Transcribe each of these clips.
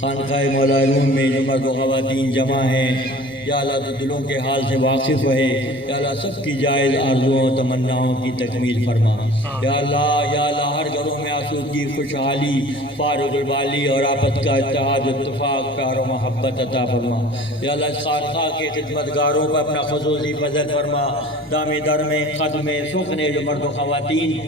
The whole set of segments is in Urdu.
خانقاہ مولا روم میں جو مرد و خواتین جمع ہیں، یا اللہ تو دلوں کے حال سے واقف ہے، یا اللہ سب کی جائز آرزوؤں و تمناؤں کی تکمیل فرما۔ یا اللہ ہر گھروں میں آسودگی، خوشحالی، فارغ البالی اور آپت کا اتحاد، اتفاق، پیار و محبت عطا فرما۔ یا اللہ اس خانقاہ کے خدمتگاروں پر اپنا خصوصی فضل فرما۔ دام در میں، خدم میں، سخن جو مرد و خواتین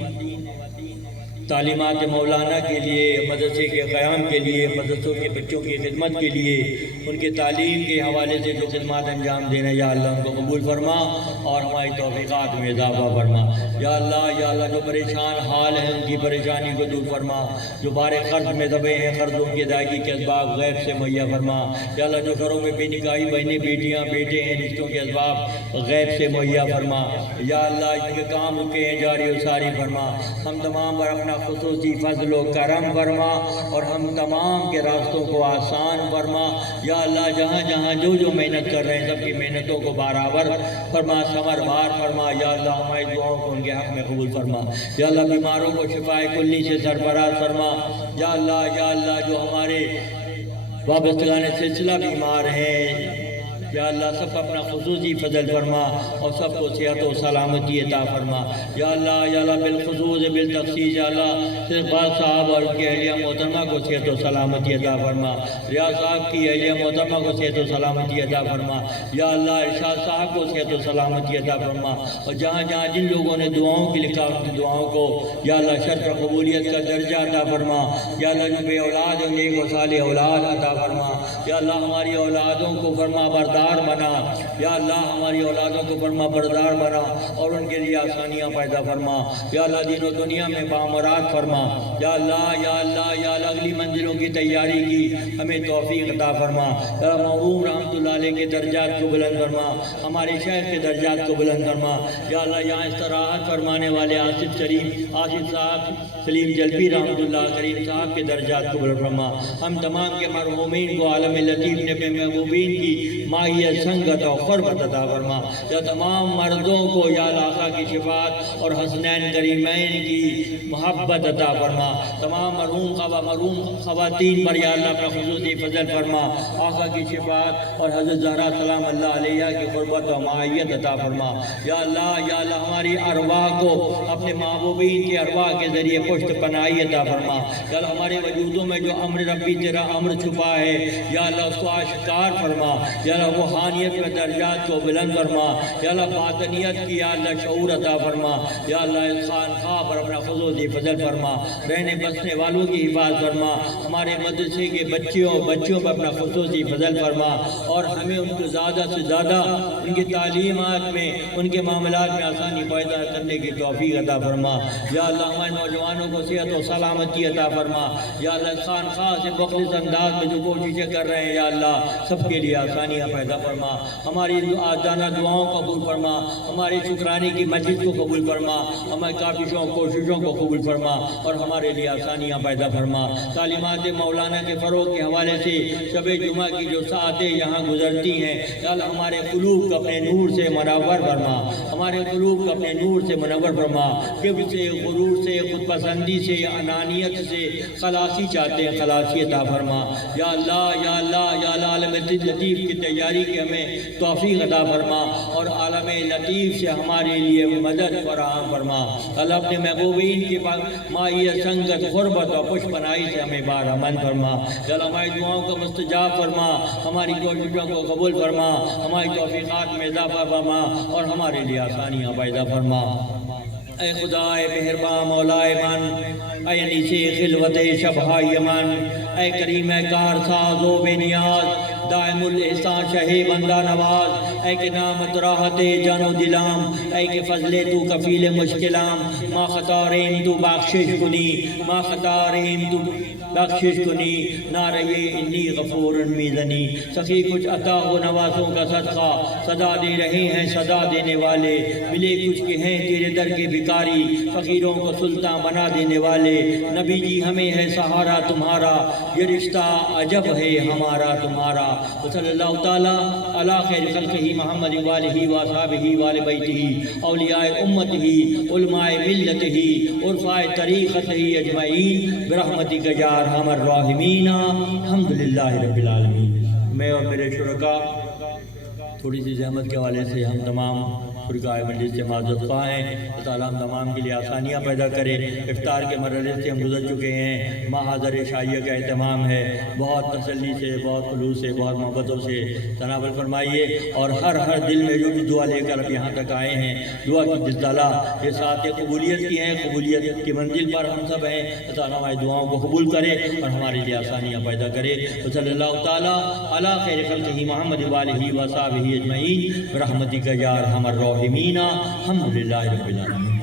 تعلیمات مولانا کے لیے، مدرسے کے قیام کے لیے، مدرسوں کے بچوں کی خدمت کے لیے، ان کے تعلیم کے حوالے سے جو خدمات انجام دینا، یا اللہ ان کو قبول فرما اور ہماری توفیقات میں اضافہ فرما۔ یا اللہ جو پریشان حال ہیں ان کی پریشانی کو دور فرما، جو بار قرض میں دبے ہیں قرضوں کی ادائیگی کے اسباب غیب سے مہیا فرما۔ یا اللہ جو گھروں میں بے نکاحی بہنیں، بیٹیاں، بیٹے ہیں، رشتوں کے اسباب غیب سے مہیا فرما۔ یا اللہ ان کے کام رکے ہیں جاری و ساری فرما۔ ہم تمام پر اپنا خصوصی فضل و کرم فرما اور ہم تمام کے راستوں کو آسان فرما۔ یا اللہ جہاں جہاں جو محنت کر رہے ہیں سب کی محنتوں کو برابر فرما، ثمر بار فرما۔ یا اللہ ہماری دعاؤں کو ان کے حق میں قبول فرما۔ یا اللہ بیماروں کو شفائے کلی سے سرفراز فرما۔ یا اللہ جو ہمارے وابستگان سلسلہ بیمار ہیں، یا اللہ سب کو اپنا خصوصی فضل فرما اور سب کو صحت و سلامتی عطا فرما۔ یا اللہ بالخصوص بالتخصیص یا اللہ صرف باز صاحب اور ان کی اہلیہ محترمہ کو صحت و سلامتی عطا فرما۔ ریاض صاحب کی اہلیہ محترمہ کو صحت و سلامتی عطا فرما۔ یا اللہ ارشاد صاحب کو صحت و سلامتی عطا فرما، اور جہاں جہاں جن لوگوں نے دعاؤں کی لکھا ان کی دعاؤں کو یا اللہ شرف و قبولیت کا درجہ عطا فرما۔ یا اللہ جو بے اولاد ہیں نیک و صالح اولاد عطا فرما۔ یا اللہ ہماری اولادوں کو فرما بردار بنا۔ یا اللہ ہماری اولادوں کو فرما بردار بنا اور ان کے لیے آسانیاں پیدا فرما۔ یا اللہ دین و دنیا میں بامراد فرما۔ یا اللہ اگلی منزلوں کی تیاری کی ہمیں توفیق عطا فرما۔ یا اللہ مرحوم رحمت اللہ علیہ کے درجات کو بلند فرما، ہمارے شیخ کے درجات کو بلند فرما۔ یا اللہ یہاں استراحت فرمانے والے آصف صاحب سلیم جلبی رحمت اللہ کریم صاحب کے درجات کو بلند فرما۔ ہم تمام کے مرحومین کو عالم لطیف نے اپنے محبوبین کی ماہیت، سنگت اور قربت عطا فرما۔ یا تمام مردوں کو یا اللہ آقا کی شفاعت اور حسنین کریمین کی محبت عطا فرما۔ تمام مرحوم خواتین پر یا اللہ اپنا خصوصی فضل فرما، آقا کی شفاعت اور حضرت زہرا سلام اللہ علیہ کی قربت و معیت عطا فرما۔ یا اللہ ہماری ارواح کو اپنے محبوبین کے ارواح کے ذریعے پشت پناہی عطا فرما۔ یا اللہ ہمارے وجودوں میں جو امر ربی تیرا امر چھپا ہے یا اللہ اس کو آشکار فرما۔ یا اللہ روحانیت میں درجات کو بلند فرما۔ یا اللہ باطنیت کی یا اللہ شعور عطا فرما۔ یا اللہ اس خانقاہ پر اپنا خصوصی فضل فرما، رہنے بسنے والوں کی حفاظت فرما، ہمارے مدرسے کے بچوں پر اپنا خصوصی فضل فرما اور ہمیں ان کو زیادہ سے زیادہ ان کی تعلیمات میں، ان کے معاملات میں آسانی پیدا کرنے کی توفیق عطا فرما۔ یا اللہ ہمارے نوجوانوں کو صحت و سلامتی عطا فرما۔ یا اللہ اس خانقاہ سے مخلص انداز میں جو کوششیں کر رہے ہیں یا اللہ سب کے لیے آسانیاں پیدا فرما، ہماری آجانہ دعاؤں کو قبول فرما، ہماری شکرانے کی مجلس کو قبول فرما، ہماری کافشوں کوششوں کو قبول فرما اور ہمارے لیے آسانیاں پیدا فرما۔ تعلیمات مولانا کے فروغ کے حوالے سے شب جمعہ کی جو ساعتیں یہاں گزرتی ہیں یا اللہ ہمارے قلوب کو اپنے نور سے منور فرما، ہمارے قلوب کو اپنے نور سے منور فرما۔ کبر سے، غرور سے، خود پسندی سے، انانیت سے خلاصی چاہتے ہیں، خلاصی عطا فرما۔ یا اللہ عالم لطیف کی تیاری کی ہمیں توفیق عطا فرما اور عالم لطیف سے ہمارے لیے مدد فراہم فرما۔ اللہ اپنے محبوبین کی ماہیت، سنگت، قربت اور پشت پناہی سے ہمیں بار امن فرما۔ یا اللہ ہماری دعاؤں کو مستجاب فرما، ہماری کوششوں کو قبول فرما، ہماری توفیقات میں اضافہ فرما اور ہمارے لیے آسانیاں پیدا فرما۔ اے خدا اے مہربان مولا من، اے نیچے خلوت شبہ یمن، اے کریم اے کار ساز و بے نیاز، دائم الاحسان شہ بندہ نواز، اے کہ نامت راحت جان و دلام، اے کہ فضل تو کفیل مشکلام، ما خطاریم تو بخشش کنی، ما خطاریم تو بخشش کنی، نعرہ انی غفور میزنی۔ سخی کچھ عطا ہو نوازوں کا صدقہ، صدا دے رہے ہیں صدا دینے والے، ملے کچھ کے ہیں تیرے در کے بھکاری، فقیروں کو سلطان بنا دینے والے۔ نبی جی ہمیں ہے سہارا تمہارا، یہ رشتہ عجب ہے ہمارا تمہارا، وصلی اللہ تعالی علی خیر خلقہ محمد والہ واصحابہ وآل بیتہ اولیاء امتہ علماء ملتہ عرفاء طریقتہ اجمعین برحمتک یا ارحم الراحمین الحمدللہ رب العالمین۔ میں اور میرے شرکاء تھوڑی سی زحمت کے حوالے سے ہم تمام شرکاء مجلس سے معذرت خواہ ہیں۔ اللہ تعالیٰ ہم تمام کے لیے آسانیاں پیدا کرے۔ افطار کے مرحلے سے ہم گزر چکے ہیں، محاضر عشائیہ کا اہتمام ہے، بہت تسلی سے، بہت خلوص سے، بہت محبتوں سے تناول فرمائیے، اور ہر دل میں جو بھی دعا لے کر اب یہاں تک آئے ہیں، دعا کی تعالیٰ یہ ساتھ قبولیت کی ہیں، قبولیت کی منزل پر ہم سب ہیں۔ اللہ تعالیٰ ہماری دعاؤں کو قبول کرے اور ہمارے لیے آسانیاں پیدا کرے۔ وصلی اللہ تعالیٰ علی خیر خلقہ محمد والہ وصحبہ اجمعین برحمتک یا ارحم الراحمین الحمدللہ رب العالمین۔